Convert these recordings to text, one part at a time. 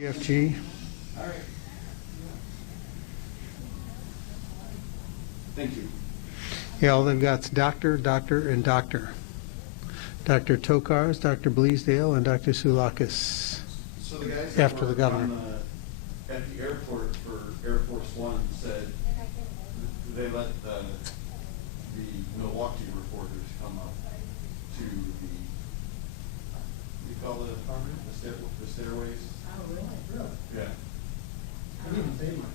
EFG. All right. Thank you. Yeah, all they've got's doctor, doctor, and doctor. Dr. Tokars, Dr. Bleasdale, and Dr. Soulakis. So the guys After that the were governor. at the airport for Air Force One said they let the Milwaukee reporters come up to the, you call it the stairways? Oh, really? Really? Yeah. I didn't even say much.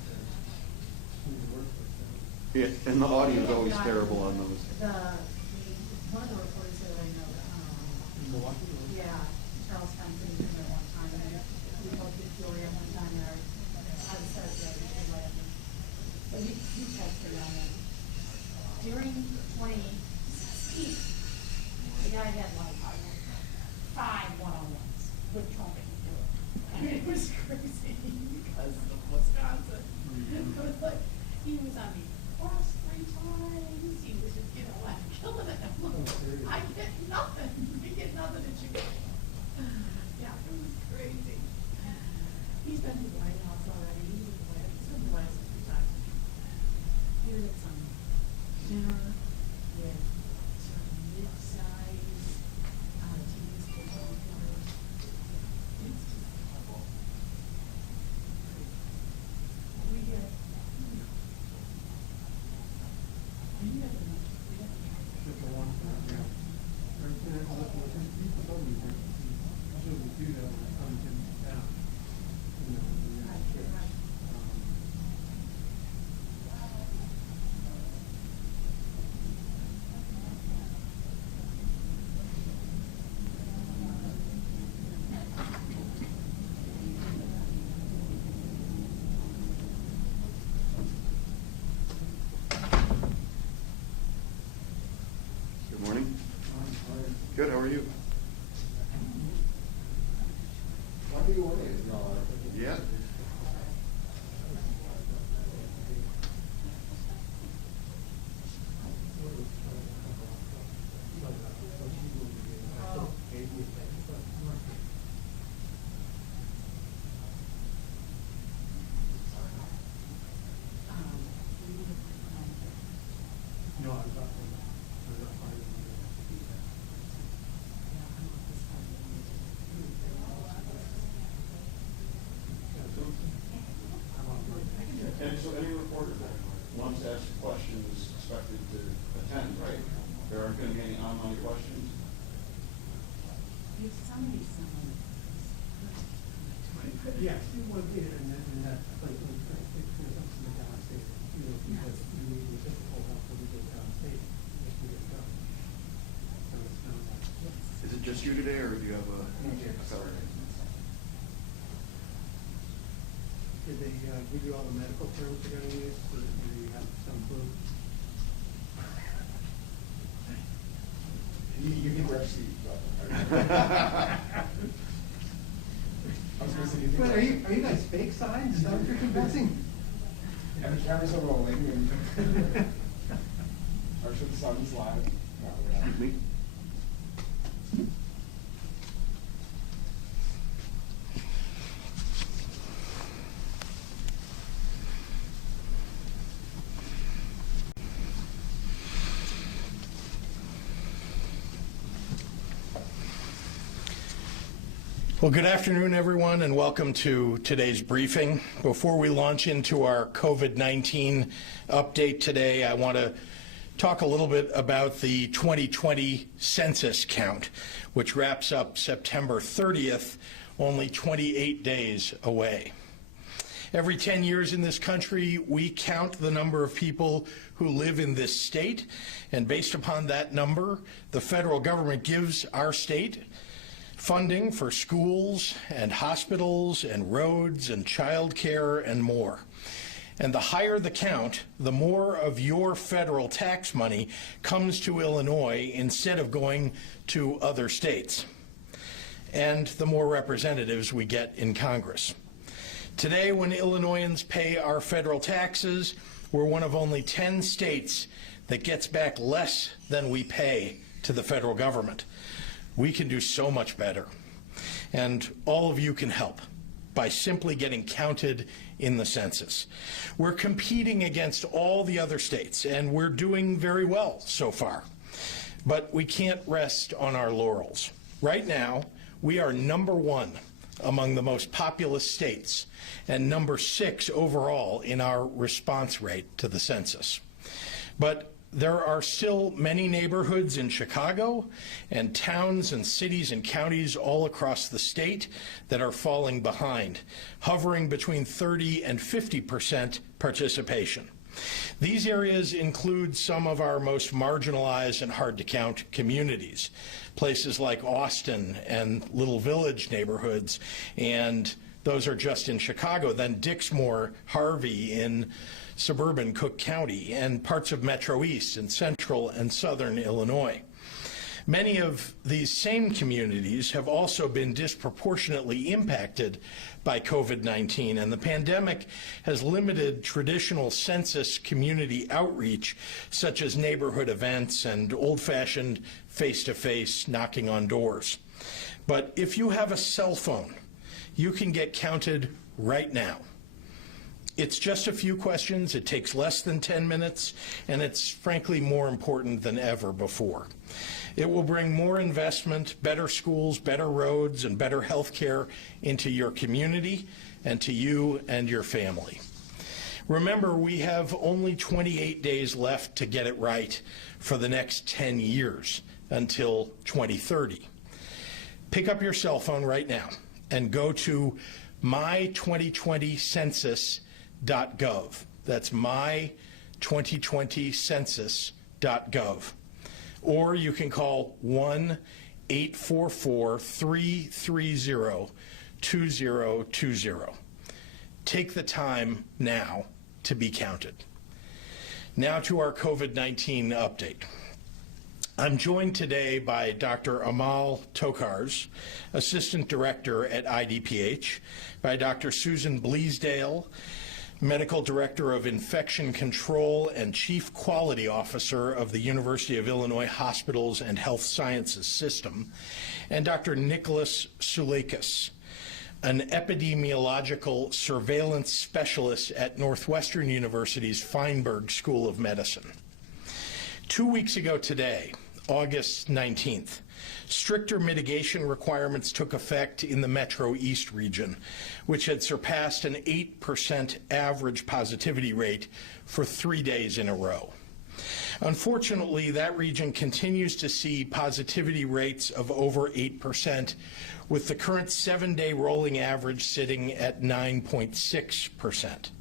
Yeah, and the audio is always terrible on those. One of the reporters that I know, Milwaukee? yeah, Charles Thompson came there one time, and we both did Peoria one time there. I was so good, but you texted on it. During 2016, the guy had like 5 one-on-ones with Trump. And it was crazy because of Wisconsin. It was like, he was on the course 3 times, he was just, like, killing it. I get nothing, you get nothing at you. Yeah, it was crazy. He's been to the White House already, he's been to the White House a few times. He was at some dinner with some mid-size TV stations. It's just horrible. We get, we never know. Just the one, yeah. Everything else, people told me that I shouldn't do that when it comes in down. You know, and that's true. Good morning. Good, how are you? Why do you want it? No, Yeah. No, I'm not finding And so any reporter that wants to ask a question is expected to attend, right? There aren't going to be any online questions? If somebody's someone. Yes, you want it, and then that, like, when there's something downstate, because you need the physical help when you go downstate, just to get it done. So it's not like. Is it just you today, or do you have a? Sorry. Did they give you all the medical terms they're going to use, so that you have some clue? You can grab Steve. But are you guys fake signs? Is that what you're confessing? And the cameras are rolling. And are sure the sun's live. No, we're not. Excuse me? Well, good afternoon, everyone, and welcome to today's briefing. Before we launch into our COVID-19 update today, I want to talk a little bit about the 2020 census count, which wraps up September 30th, only 28 days away. Every 10 years in this country, we count the number of people who live in this state, and based upon that number, the federal government gives our state funding for schools and hospitals and roads and child care and more. And the higher the count, the more of your federal tax money comes to Illinois instead of going to other states. And the more representatives we get in Congress. Today, when Illinoisans pay our federal taxes, we're one of only 10 states that gets back less than we pay to the federal government. We can do so much better, and all of you can help. by simply getting counted in the census. We're competing against all the other states, and we're doing very well so far. But we can't rest on our laurels. Right now, we are #1 among the most populous states and #6 overall in our response rate to the census. But there are still many neighborhoods in Chicago and towns and cities and counties all across the state that are falling behind, hovering between 30 and 50% participation. These areas include some of our most marginalized and hard-to-count communities, places like Austin and Little Village neighborhoods, and those are just in Chicago, then Dixmoor, Harvey in suburban Cook County, and parts of Metro East and Central and Southern Illinois. Many of these same communities have also been disproportionately impacted by COVID-19, and the pandemic has limited traditional census community outreach, such as neighborhood events and old-fashioned face-to-face knocking on doors. But if you have a cell phone, you can get counted right now. It's just a few questions, it takes less than 10 minutes, and it's frankly more important than ever before. It will bring more investment, better schools, better roads, and better health care into your community and to you and your family. Remember, we have only 28 days left to get it right for the next 10 years until 2030. Pick up your cell phone right now and go to my2020census.gov. That's my2020census.gov. Or you can call 1-844-330-2020. Take the time now to be counted. Now to our COVID-19 update. I'm joined today by Dr. Amal Tokars, Assistant Director at IDPH, by Dr. Susan Bleasdale, Medical Director of Infection Control and Chief Quality Officer of the University of Illinois Hospitals and Health Sciences System, and Dr. Nicholas Soulakis, an epidemiological surveillance specialist at Northwestern University's Feinberg School of Medicine. 2 weeks ago today, August 19th, stricter mitigation requirements took effect in the Metro East region, which had surpassed an 8% average positivity rate for 3 days in a row. Unfortunately, that region continues to see positivity rates of over 8%, with the current 7-day rolling average sitting at 9.6%.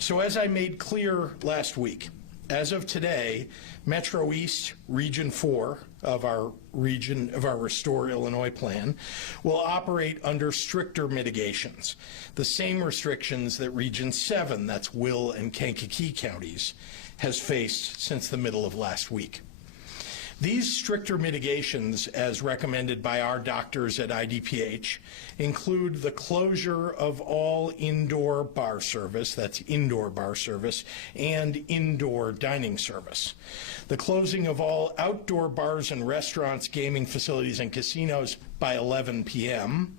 So as I made clear last week, as of today, Metro East Region 4 of our Restore Illinois plan will operate under stricter mitigations, the same restrictions that Region 7, that's Will and Kankakee counties, has faced since the middle of last week. These stricter mitigations, as recommended by our doctors at IDPH, include the closure of all indoor bar service, that's indoor bar service, and indoor dining service, the closing of all outdoor bars and restaurants, gaming facilities, and casinos by 11 p.m.,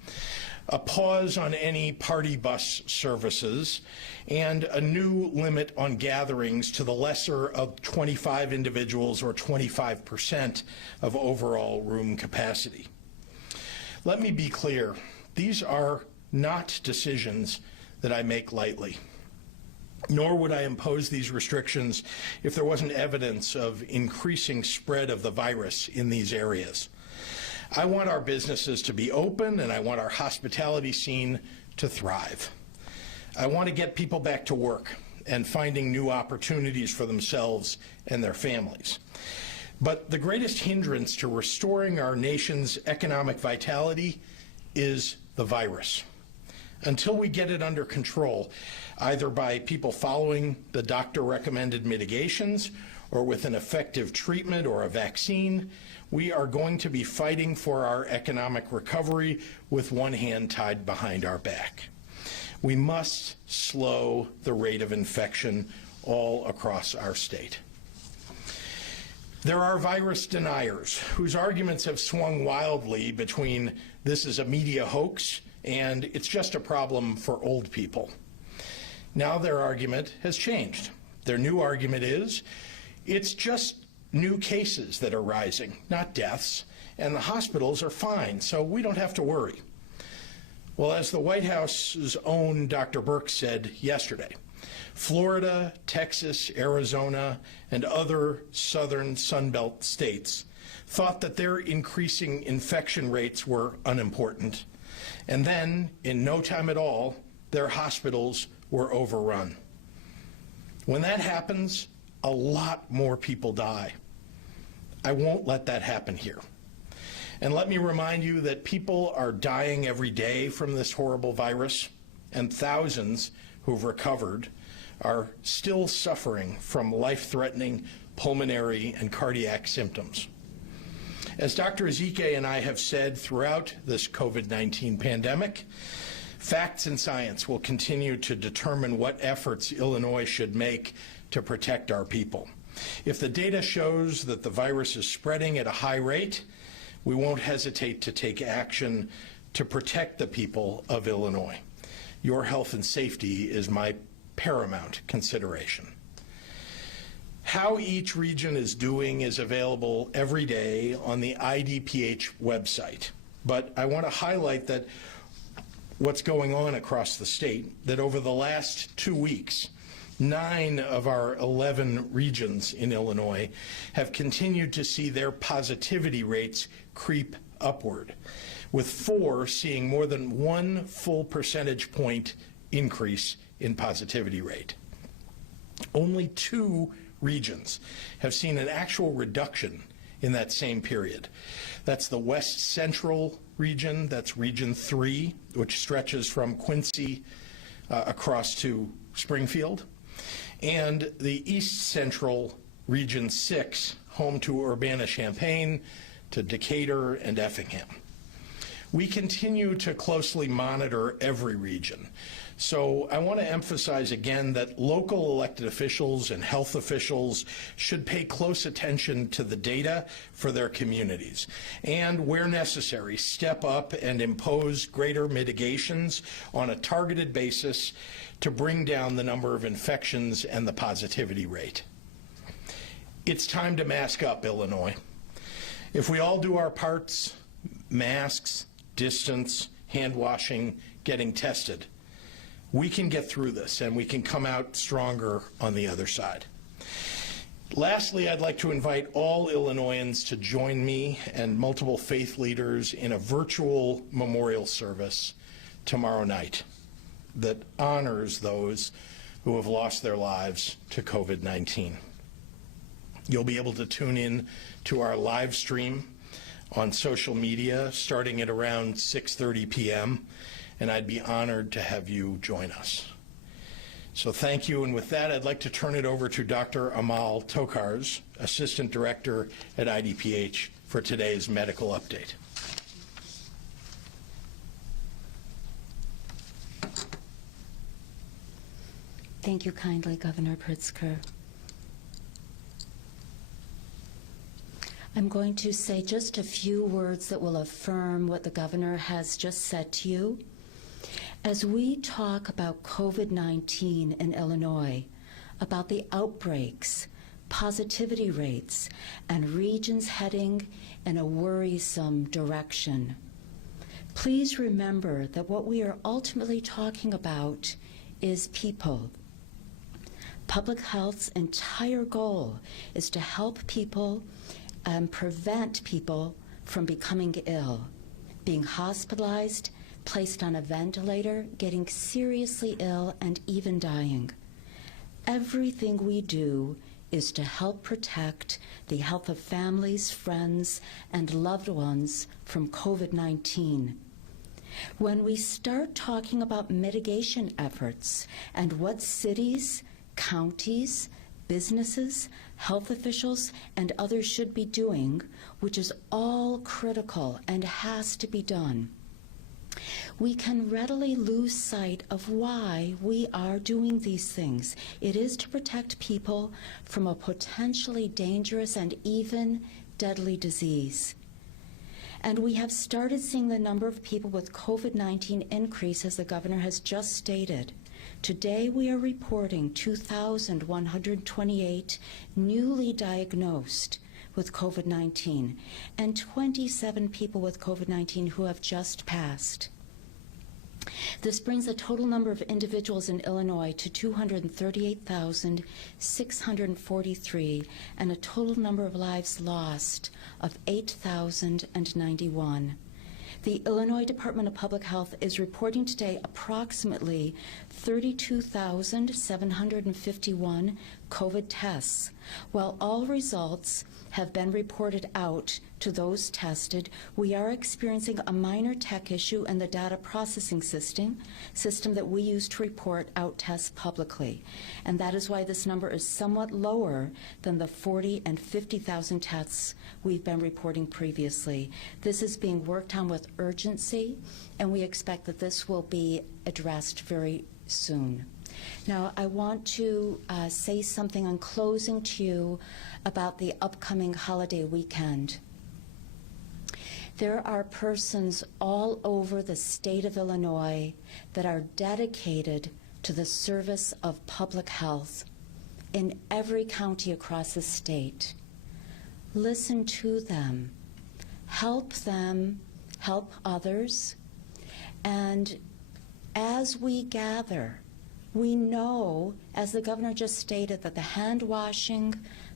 a pause on any party bus services, and a new limit on gatherings to the lesser of 25 individuals or 25% of overall room capacity. Let me be clear, these are not decisions that I make lightly, nor would I impose these restrictions if there wasn't evidence of increasing spread of the virus in these areas. I want our businesses to be open, and I want our hospitality scene to thrive. I want to get people back to work and finding new opportunities for themselves and their families. But the greatest hindrance to restoring our nation's economic vitality is the virus. Until we get it under control, either by people following the doctor-recommended mitigations or with an effective treatment or a vaccine, we are going to be fighting for our economic recovery with one hand tied behind our back. We must slow the rate of infection all across our state. There are virus deniers whose arguments have swung wildly between this is a media hoax and it's just a problem for old people. Now their argument has changed. Their new argument is it's just new cases that are rising, not deaths, and the hospitals are fine, so we don't have to worry. Well, as the White House's own Dr. Birx said yesterday, Florida, Texas, Arizona, and other southern Sunbelt states thought that their increasing infection rates were unimportant, and then, in no time at all, their hospitals were overrun. When that happens, a lot more people die. I won't let that happen here. And let me remind you that people are dying every day from this horrible virus, and thousands who've recovered are still suffering from life-threatening pulmonary and cardiac symptoms. As Dr. Ezike and I have said throughout this COVID-19 pandemic, facts and science will continue to determine what efforts Illinois should make to protect our people. If the data shows that the virus is spreading at a high rate, we won't hesitate to take action to protect the people of Illinois. Your health and safety is my paramount consideration. How each region is doing is available every day on the IDPH website. But I want to highlight that what's going on across the state, that over the last 2 weeks, 9 of our 11 regions in Illinois have continued to see their positivity rates creep upward, with 4 seeing more than 1 full percentage point increase in positivity rate. Only 2 regions have seen an actual reduction in that same period. That's the West Central region, that's Region 3, which stretches from Quincy across to Springfield, and the East Central Region 6, home to Urbana-Champaign, to Decatur and Effingham. We continue to closely monitor every region. So I want to emphasize again that local elected officials and health officials should pay close attention to the data for their communities and, where necessary, step up and impose greater mitigations on a targeted basis to bring down the number of infections and the positivity rate. It's time to mask up, Illinois. If we all do our parts, masks, distance, hand washing, getting tested, we can get through this and we can come out stronger on the other side. Lastly, I'd like to invite all Illinoisans to join me and multiple faith leaders in a virtual memorial service tomorrow night that honors those who have lost their lives to COVID-19. You'll be able to tune in to our live stream on social media starting at around 6:30 p.m., and I'd be honored to have you join us. So thank you, and with that, I'd like to turn it over to Dr. Amal Tokars, Assistant Director at IDPH, for today's medical update. Thank you kindly, Governor Pritzker. I'm going to say just a few words that will affirm what the governor has just said to you. As we talk about COVID-19 in Illinois, about the outbreaks, positivity rates, and regions heading in a worrisome direction, please remember that what we are ultimately talking about is people. Public health's entire goal is to help people and prevent people from becoming ill, being hospitalized, placed on a ventilator, getting seriously ill, and even dying. Everything we do is to help protect the health of families, friends, and loved ones from COVID-19. When we start talking about mitigation efforts and what cities, counties, businesses, health officials, and others should be doing, which is all critical and has to be done, We can readily lose sight of why we are doing these things. It is to protect people from a potentially dangerous and even deadly disease. And we have started seeing the number of people with COVID-19 increase, as the governor has just stated. Today we are reporting 2,128 newly diagnosed with COVID-19 and 27 people with COVID-19 who have just passed. This brings the total number of individuals in Illinois to 238,643 and a total number of lives lost of 8,091. The Illinois Department of Public Health is reporting today approximately 32,751 COVID tests. While all results have been reported out to those tested, we are experiencing a minor tech issue in the data processing system that we use to report out tests publicly. And that is why this number is somewhat lower than the 40 and 50,000 tests we've been reporting previously. This is being worked on with urgency, and we expect that this will be addressed very soon. Now, I want to say something in closing to you about the upcoming holiday weekend. There are persons all over the state of Illinois that are dedicated to the service of public health in every county across the state. Listen to them, help others, and as we gather, we know, as the governor just stated, that the hand washing,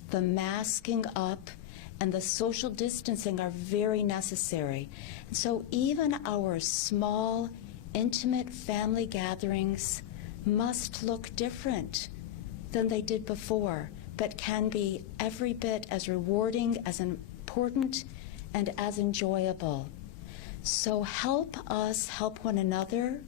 the masking up, and the social distancing are very necessary. And so even our small, intimate family gatherings must look different than they did before, but can be every bit as rewarding, as important, and as enjoyable. So help us help one another,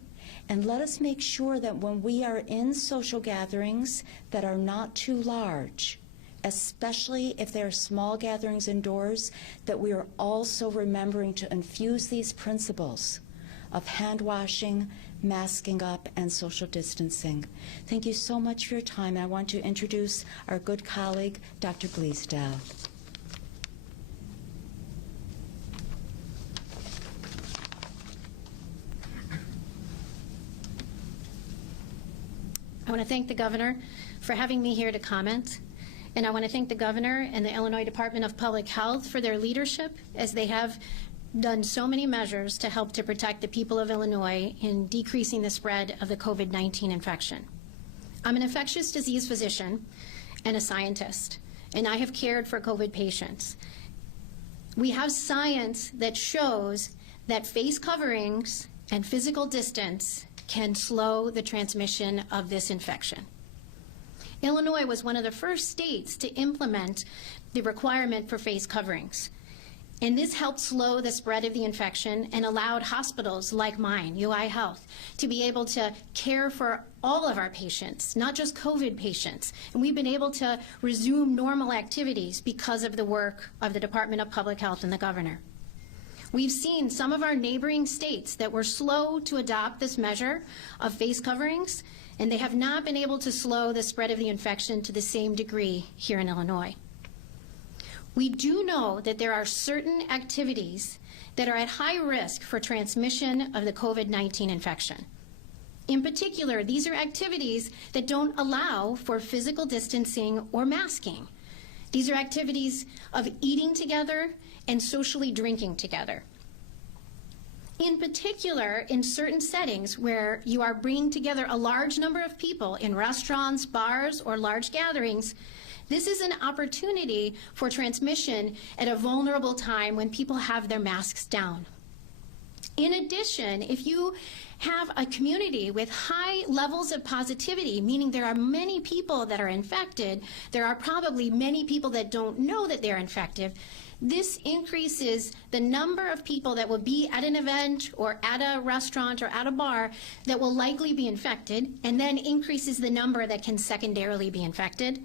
and let us make sure that when we are in social gatherings that are not too large, especially if they are small gatherings indoors, that we are also remembering to infuse these principles of hand washing, masking up, and social distancing. Thank you so much for your time. I want to introduce our good colleague, Dr. Bleasdale. I want to thank the governor for having me here to comment. And I want to thank the governor and the Illinois Department of Public Health for their leadership, as they have done so many measures to help to protect the people of Illinois in decreasing the spread of the COVID-19 infection. I'm an infectious disease physician and a scientist, and I have cared for COVID patients. We have science that shows that face coverings and physical distance can slow the transmission of this infection. Illinois was one of the first states to implement the requirement for face coverings. And this helped slow the spread of the infection and allowed hospitals like mine, UI Health, to be able to care for all of our patients, not just COVID patients. And we've been able to resume normal activities because of the work of the Department of Public Health and the governor. We've seen some of our neighboring states that were slow to adopt this measure of face coverings, and they have not been able to slow the spread of the infection to the same degree here in Illinois. We do know that there are certain activities that are at high risk for transmission of the COVID-19 infection. In particular, these are activities that don't allow for physical distancing or masking. These are activities of eating together and socially drinking together. In particular, in certain settings where you are bringing together a large number of people in restaurants, bars, or large gatherings, this is an opportunity for transmission at a vulnerable time when people have their masks down. In addition, if you have a community with high levels of positivity, meaning there are many people that are infected, there are probably many people that don't know that they're infected, this increases the number of people that will be at an event or at a restaurant or at a bar that will likely be infected, and then increases the number that can secondarily be infected,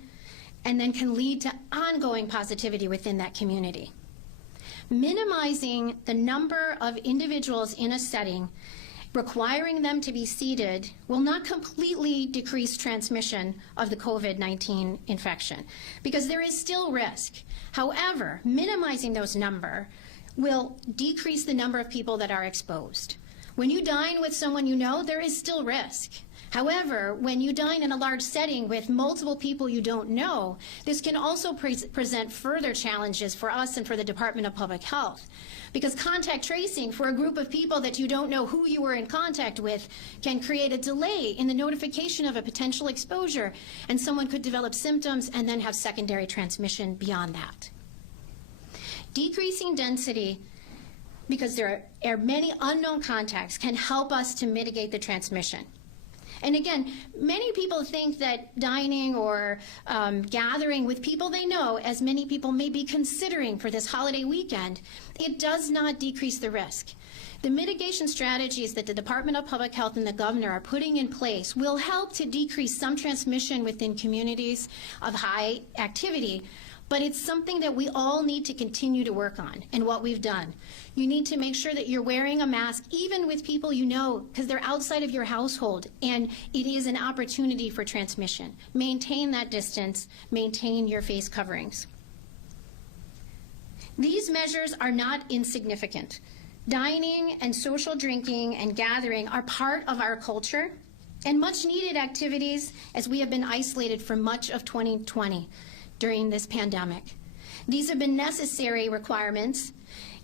and then can lead to ongoing positivity within that community. Minimizing the number of individuals in a setting requiring them to be seated will not completely decrease transmission of the COVID-19 infection, because there is still risk. However, minimizing those number will decrease the number of people that are exposed. When you dine with someone you know, there is still risk. However, when you dine in a large setting with multiple people you don't know, this can also present further challenges for us and for the Department of Public Health. Because contact tracing for a group of people that you don't know who you were in contact with can create a delay in the notification of a potential exposure, and someone could develop symptoms and then have secondary transmission beyond that. Decreasing density, because there are many unknown contacts, can help us to mitigate the transmission. And again, many people think that dining or gathering with people they know, as many people may be considering for this holiday weekend, it does not decrease the risk. The mitigation strategies that the Department of Public Health and the governor are putting in place will help to decrease some transmission within communities of high activity, but it's something that we all need to continue to work on, and what we've done. You need to make sure that you're wearing a mask, even with people you know, because they're outside of your household, and it is an opportunity for transmission. Maintain that distance, maintain your face coverings. These measures are not insignificant. Dining and social drinking and gathering are part of our culture, and much needed activities as we have been isolated for much of 2020. During this pandemic. These have been necessary requirements,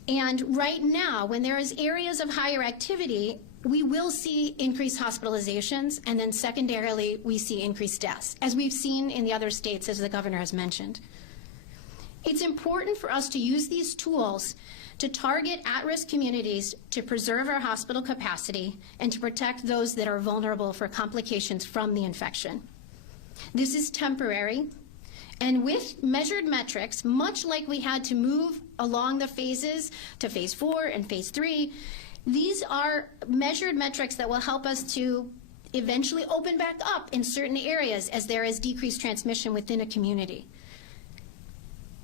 and right now, when there is areas of higher activity, we will see increased hospitalizations, and then secondarily, we see increased deaths, as we've seen in the other states, as the governor has mentioned. It's important for us to use these tools to target at-risk communities to preserve our hospital capacity and to protect those that are vulnerable for complications from the infection. This is temporary. And with measured metrics, much like we had to move along the phases to phase 4 and phase 3, these are measured metrics that will help us to eventually open back up in certain areas as there is decreased transmission within a community.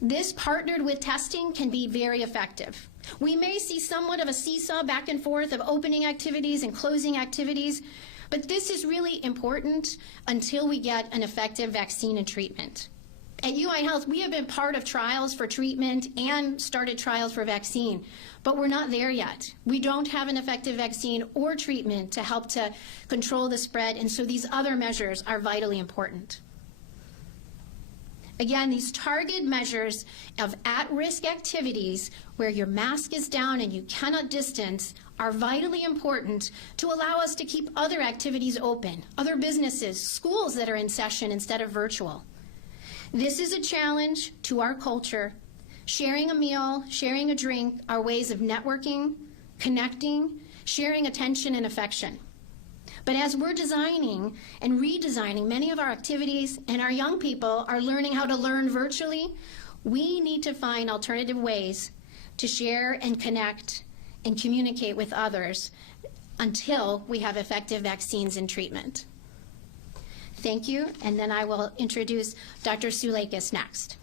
This, partnered with testing, can be very effective. We may see somewhat of a seesaw back and forth of opening activities and closing activities, but this is really important until we get an effective vaccine and treatment. At UI Health, we have been part of trials for treatment and started trials for vaccine, but we're not there yet. We don't have an effective vaccine or treatment to help to control the spread, and so these other measures are vitally important. Again, these targeted measures of at-risk activities where your mask is down and you cannot distance are vitally important to allow us to keep other activities open, other businesses, schools that are in session instead of virtual. This is a challenge to our culture. Sharing a meal, sharing a drink are ways of networking, connecting, sharing attention and affection. But as we're designing and redesigning many of our activities and our young people are learning how to learn virtually, we need to find alternative ways to share and connect and communicate with others until we have effective vaccines and treatment. Thank you, and then I will introduce Dr. Soulakis next.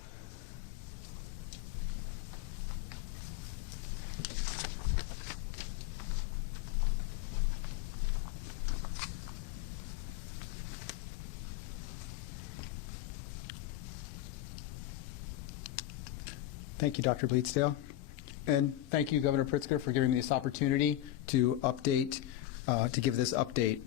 Thank you, Dr. Bleedsdale. And thank you, Governor Pritzker, for giving me this opportunity to give this update.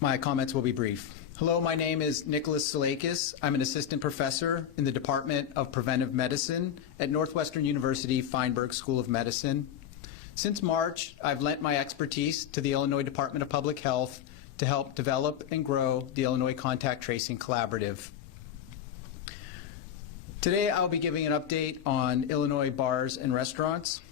My comments will be brief. Hello, my name is Nicholas Soulakis. I'm an assistant professor in the Department of Preventive Medicine at Northwestern University Feinberg School of Medicine. Since March, I've lent my expertise to the Illinois Department of Public Health to help develop and grow the Illinois Contact Tracing Collaborative. Today, I'll be giving an update on Illinois bars and restaurants.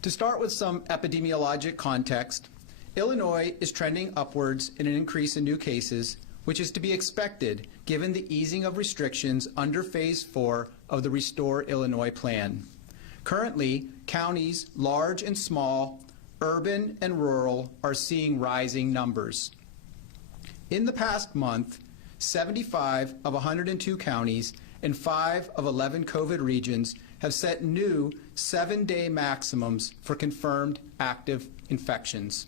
To start with some epidemiologic context, Illinois is trending upwards in an increase in new cases, which is to be expected given the easing of restrictions under Phase 4 of the Restore Illinois plan. Currently, counties large and small, urban and rural, are seeing rising numbers. In the past month, 75 of 102 counties and 5 of 11 COVID regions have set new 7-day maximums for confirmed active infections.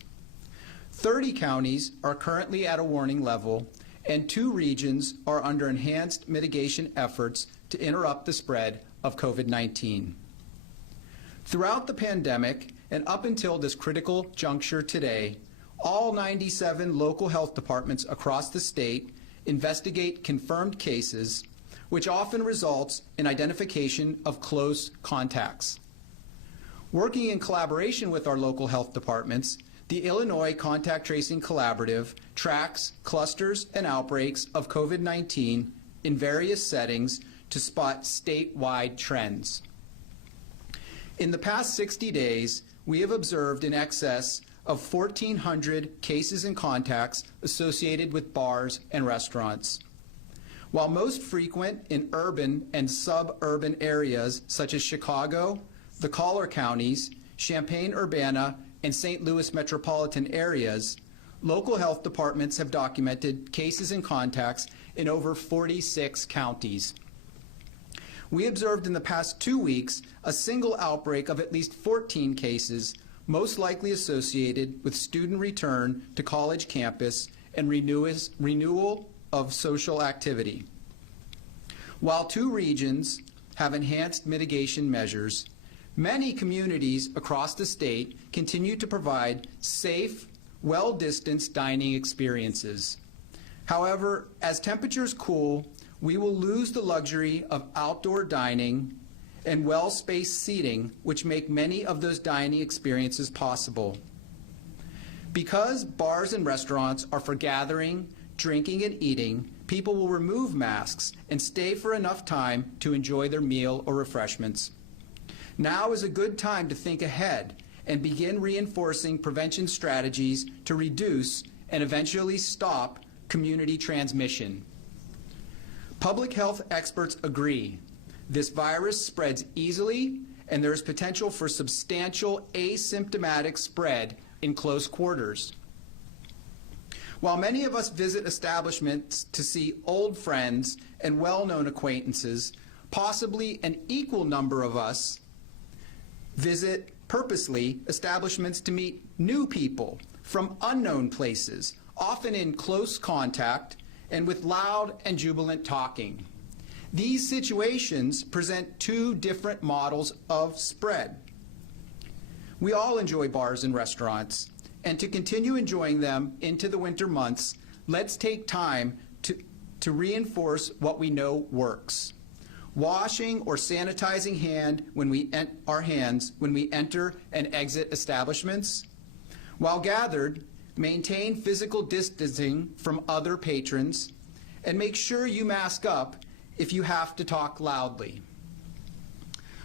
30 counties are currently at a warning level, and 2 regions are under enhanced mitigation efforts to interrupt the spread of COVID-19. Throughout the pandemic and up until this critical juncture today, all 97 local health departments across the state investigate confirmed cases, which often results in identification of close contacts. Working in collaboration with our local health departments, the Illinois Contact Tracing Collaborative tracks clusters and outbreaks of COVID-19 in various settings to spot statewide trends. In the past 60 days, we have observed in excess of 1,400 cases and contacts associated with bars and restaurants. While most frequent in urban and suburban areas such as Chicago, the Collier counties, Champaign-Urbana, and St. Louis metropolitan areas, local health departments have documented cases and contacts in over 46 counties. We observed in the past 2 weeks a single outbreak of at least 14 cases, most likely associated with student return to college campus and renewal of social activity. While 2 regions have enhanced mitigation measures, many communities across the state continue to provide safe, well-distanced dining experiences. However, as temperatures cool, we will lose the luxury of outdoor dining and well-spaced seating, which make many of those dining experiences possible. Because bars and restaurants are for gathering, drinking, and eating, people will remove masks and stay for enough time to enjoy their meal or refreshments. Now is a good time to think ahead and begin reinforcing prevention strategies to reduce and eventually stop community transmission. Public health experts agree this virus spreads easily and there is potential for substantial asymptomatic spread in close quarters. While many of us visit establishments to see old friends and well-known acquaintances, possibly an equal number of us visit purposely establishments to meet new people from unknown places, often in close contact and with loud and jubilant talking. These situations present 2 different models of spread. We all enjoy bars and restaurants, and to continue enjoying them into the winter months, let's take time to reinforce what we know works. Washing or sanitizing our hands when we enter and exit establishments. While gathered, maintain physical distancing from other patrons, and make sure you mask up if you have to talk loudly.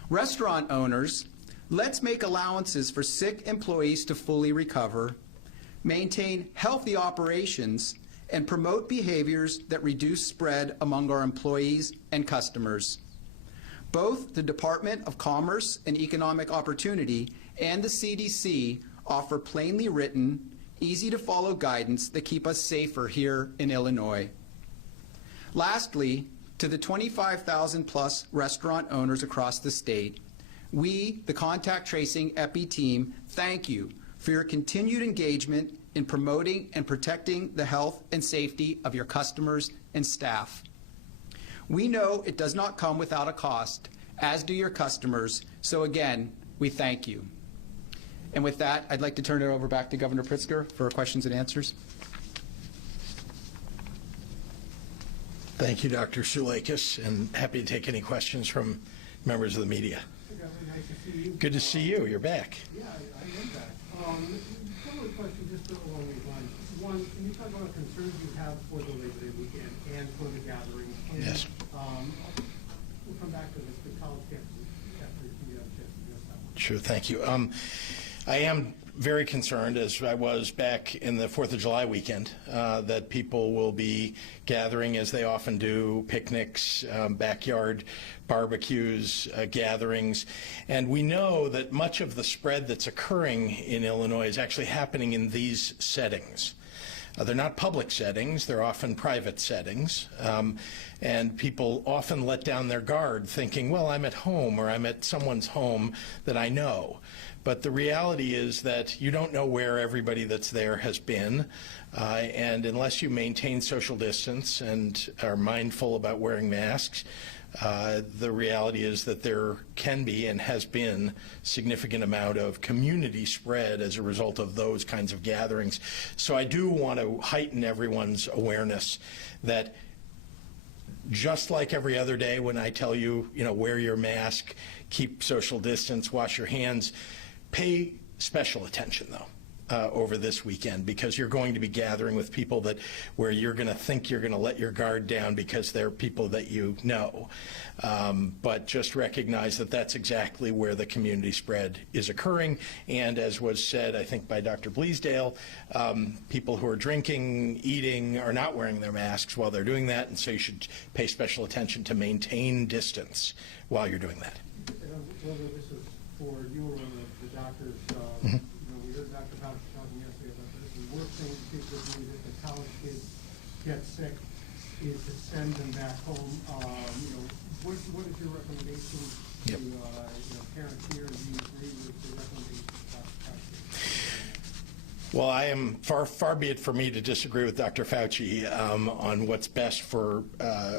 Restaurant owners, let's make allowances for sick employees to fully recover, maintain healthy operations, and promote behaviors that reduce spread among our employees and customers. Both the Department of Commerce and Economic Opportunity and the CDC offer plainly written, easy-to-follow guidance that keep us safer here in Illinois. Lastly, to the 25,000-plus restaurant owners across the state, we, the Contact Tracing EPI team, thank you for your continued engagement in promoting and protecting the health and safety of your customers and staff. We know it does not come without a cost, as do your customers, so again, we thank you. And with that, I'd like to turn it over back to Governor Pritzker for questions and answers. Thank you, Dr. Soulakis, and happy to take any questions from members of the media. Nice to see you. Good to see you. You're back. Yeah, I am back. Couple of questions just along these lines. One, can you talk about concerns you have for the Labor Day weekend and for the gatherings? And, Yes. We'll come back to this, the college campuses, after you have a chance to address that one. Sure, thank you. I am very concerned, as I was back in the 4th of July weekend, that people will be gathering, as they often do, picnics, backyard barbecues, gatherings. And we know that much of the spread that's occurring in Illinois is actually happening in these settings. They're not public settings, they're often private settings, and people often let down their guard thinking, well, I'm at home or I'm at someone's home that I know. But the reality is that you don't know where everybody that's there has been, and unless you maintain social distance and are mindful about wearing masks, the reality is that there can be and has been significant amount of community spread as a result of those kinds of gatherings. So I do want to heighten everyone's awareness that just like every other day when I tell you, wear your mask, keep social distance, wash your hands, pay special attention though. Over this weekend, because you're going to be gathering with people where you're going to think you're going to let your guard down because they're people that you know. But just recognize that that's exactly where the community spread is occurring. And as was said, I think by Dr. Bleasdale, people who are drinking, eating, are not wearing their masks while they're doing that. And so you should pay special attention to maintain distance while you're doing that. Whether this is for you or the doctors, we heard Dr. Fauci talking yesterday about this. The worst thing kids would do if the college kids get sick is to send them back home. What is your recommendation to parents here? Do you agree with the recommendation of Dr. Fauci? Well, I am far be it for me to disagree with Dr. Fauci on what's best for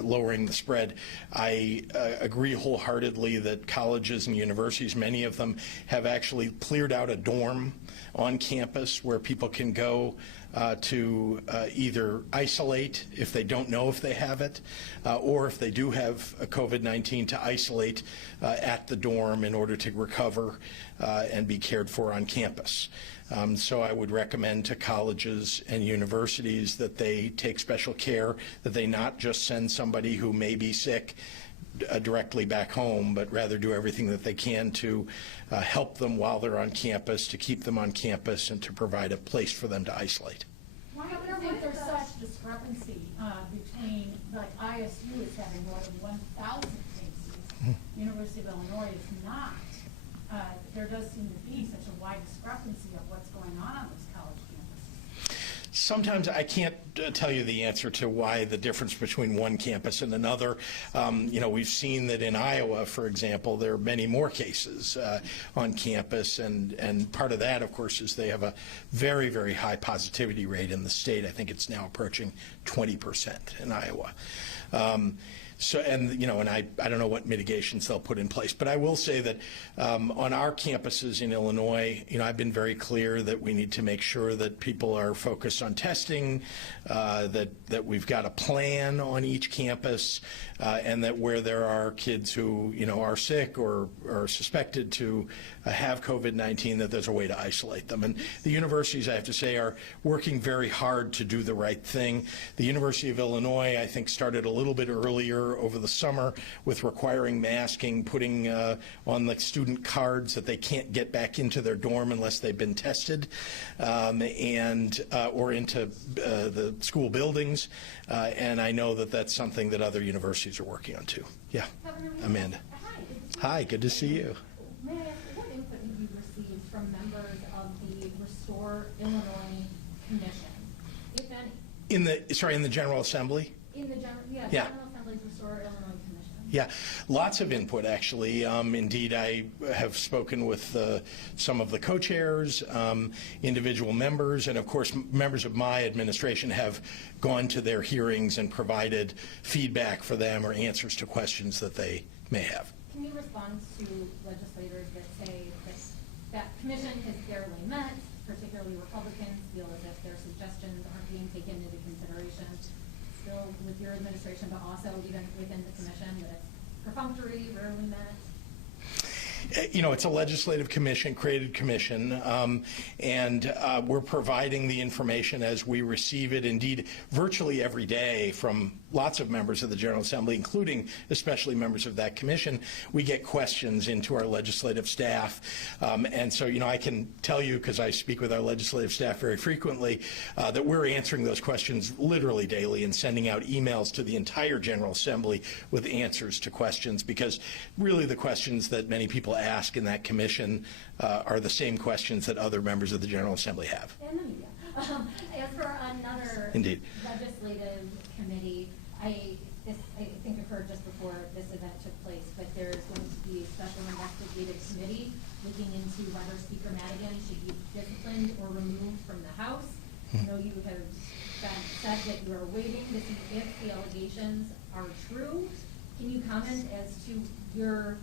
lowering the spread. I agree wholeheartedly that colleges and universities, many of them, have actually cleared out a dorm on campus where people can go to either isolate if they don't know if they have it, or if they do have a COVID-19, to isolate at the dorm in order to recover and be cared for on campus. So I would recommend to colleges and universities that they take special care, that they not just send somebody who may be sick directly back home, but rather do everything that they can to help them while they're on campus, to keep them on campus, and to provide a place for them to isolate. Why do you think there's such discrepancy between, like, ISU is having more than 1,000 cases, University of Illinois is not? There does seem to be such a wide discrepancy of what's going on those college campuses. Sometimes I can't tell you the answer to why the difference between one campus and another. We've seen that in Iowa, for example, there are many more cases on campus, and part of that, of course, is they have a very, very high positivity rate in the state. I think it's now approaching 20% in Iowa. And I don't know what mitigations they'll put in place, but I will say that on our campuses in Illinois, I've been very clear that we need to make sure that people are focused on testing, that we've got a plan on each campus, and that where there are kids who, are sick or are suspected to have COVID-19, that there's a way to isolate them. And the universities, I have to say, are working very hard to do the right thing. The University of Illinois, I think, started a little bit earlier over the summer with requiring masking, putting on the student cards that they can't get back into their dorm unless they've been tested, or into the school buildings. And I know that that's something that other universities are working on too. Yeah, Amanda. Hi, good to see you. May I ask, what input have you received from members of the Restore Illinois Commission, if any? In the General Assembly? General Assembly's Restore Illinois Commission. Yeah, lots of input, actually. Indeed, I have spoken with some of the co-chairs, individual members, and of course, members of my administration have gone to their hearings and provided feedback for them or answers to questions that they may have. Can you respond to legislators that say that commission has barely met, particularly Republicans feel as if their suggestions aren't being taken into consideration still with your administration, but also even within the commission, that it's perfunctory, rarely met? It's a legislative commission, created commission, and we're providing the information as we receive it, indeed, virtually every day from lots of members of the General Assembly, including especially members of that commission. We get questions into our legislative staff, and so, I can tell you, because I speak with our legislative staff very frequently, that we're answering those questions literally daily and sending out emails to the entire General Assembly with answers to questions, because really the questions that many people ask in that commission are the same questions that other members of the General Assembly have. And the media. As for another Indeed. legislative committee, I think occurred just before this event took place, but there's going to be a special investigative committee looking into whether Speaker Madigan should be disciplined or removed from the House. I know you have said that you are waiting to see if the allegations are true. Can you comment as to your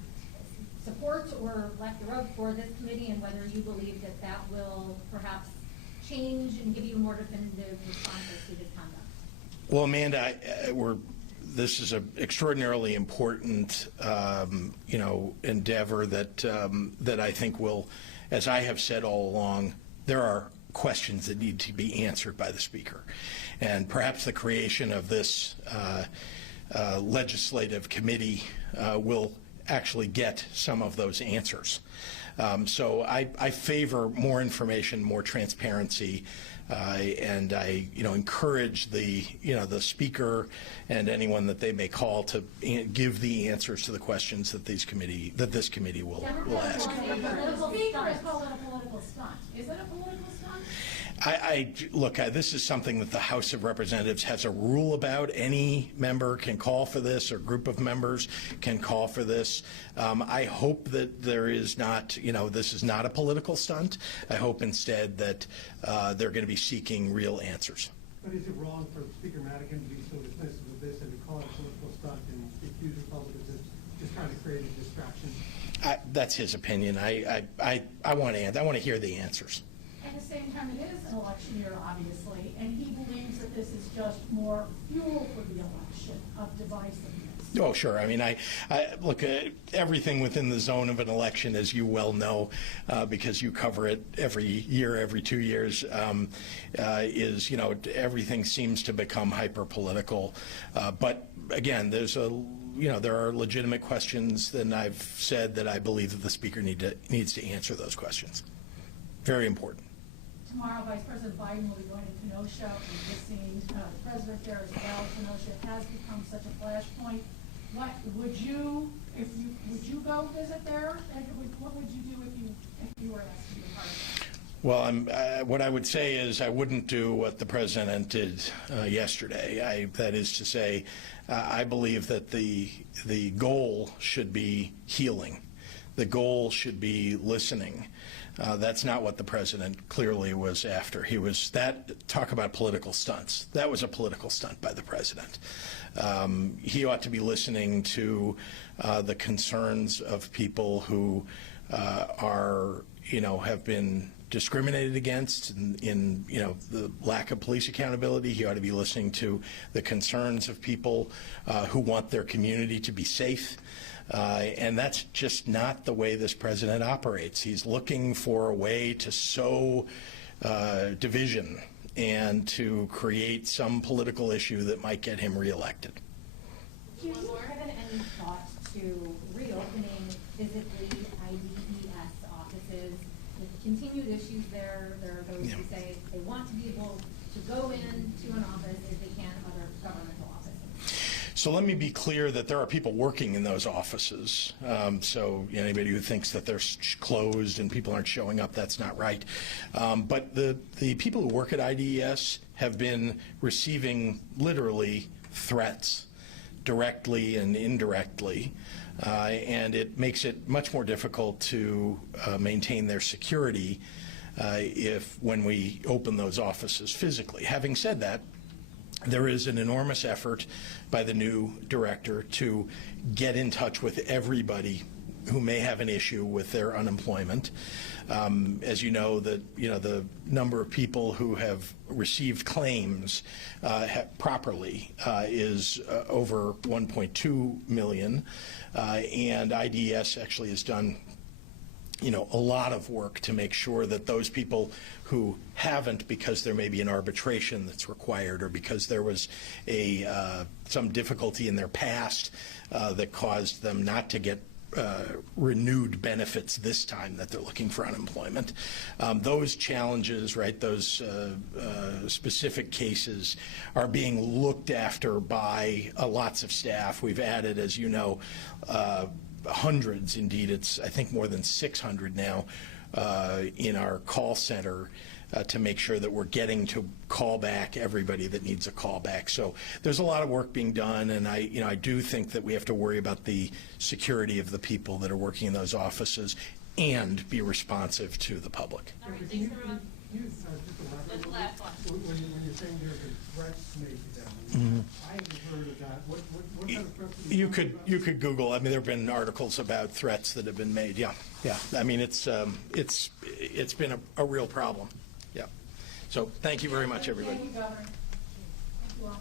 support or lack thereof for this committee and whether you believe that that will perhaps change and give you more definitive responses to this conduct? Well, Amanda, this is an extraordinarily important, endeavor that I think will, as I have said all along, there are questions that need to be answered by the Speaker, and perhaps the creation of this legislative committee will actually get some of those answers. So I favor more information, more transparency, and I encourage the Speaker and anyone that they may call to give the answers to the questions that this committee will ask. Speaker is called a political stunt. Is it a political stunt? Look, this is something that the House of Representatives has a rule about. Any member can call for this, or group of members can call for this. I hope that there is not, this is not a political stunt. I hope instead that they're going to be seeking real answers. But is it wrong for Speaker Madigan to be so dismissive of this and to call it a political stunt and accuse Republicans of just trying to create a distraction? That's his opinion. I want to hear the answers. At the same time, it is an election year, obviously, and he believes that this is just more fuel for the election of divisiveness. Oh, sure. I mean, I look at everything within the zone of an election, as you well know, because you cover it every year, every 2 years, everything seems to become hyper-political. But again, there are legitimate questions, and I've said that I believe that the Speaker needs to answer those questions. Very important. Tomorrow, Vice President Biden will be going to Kenosha. We've just seen the president there as well. Kenosha has become such a flashpoint. Would you go visit there? And what would you do if you were asked to be a part of that? Well, what I would say is I wouldn't do what the president did yesterday. That is to say, I believe that the goal should be healing. The goal should be listening. That's not what the president clearly was after. Talk about political stunts. That was a political stunt by the president. He ought to be listening to the concerns of people who have been discriminated against in the lack of police accountability. He ought to be listening to the concerns of people who want their community to be safe. And that's just not the way this president operates. He's looking for a way to sow division and to create some political issue that might get him reelected. Do you have any thought to reopening physically IDES offices? With continued issues there are those who say they want to be able to go into an office if they can other governmental offices. So let me be clear that there are people working in those offices. So anybody who thinks that they're closed and people aren't showing up, that's not right. But the people who work at IDES have been receiving literally threats, directly and indirectly, and it makes it much more difficult to maintain their security when we open those offices physically. Having said that, there is an enormous effort by the new director to get in touch with everybody who may have an issue with their unemployment. As you know, the number of people who have received claims properly is over 1.2 million, and IDES actually has done a lot of work to make sure that those people who haven't, because there may be an arbitration that's required or because there was some difficulty in their past that caused them not to get renewed benefits this time that they're looking for unemployment. Those challenges, right, those specific cases are being looked after by lots of staff. We've added, as you know, hundreds, indeed, it's I think more than 600 now in our call center to make sure that we're getting to call back everybody that needs a call back. So there's a lot of work being done, and I do think that we have to worry about the security of the people that are working in those offices and be responsive to the public. All right, thanks, everyone. That's the last one. When you're saying there have been threats made to them, I haven't heard of that. What kind of threats have You been could made about? Google. I mean, there have been articles about threats that have been made. Yeah. I mean, it's been a real problem. Yeah. So thank you very much, everybody. Thank you, Governor. Thank you all.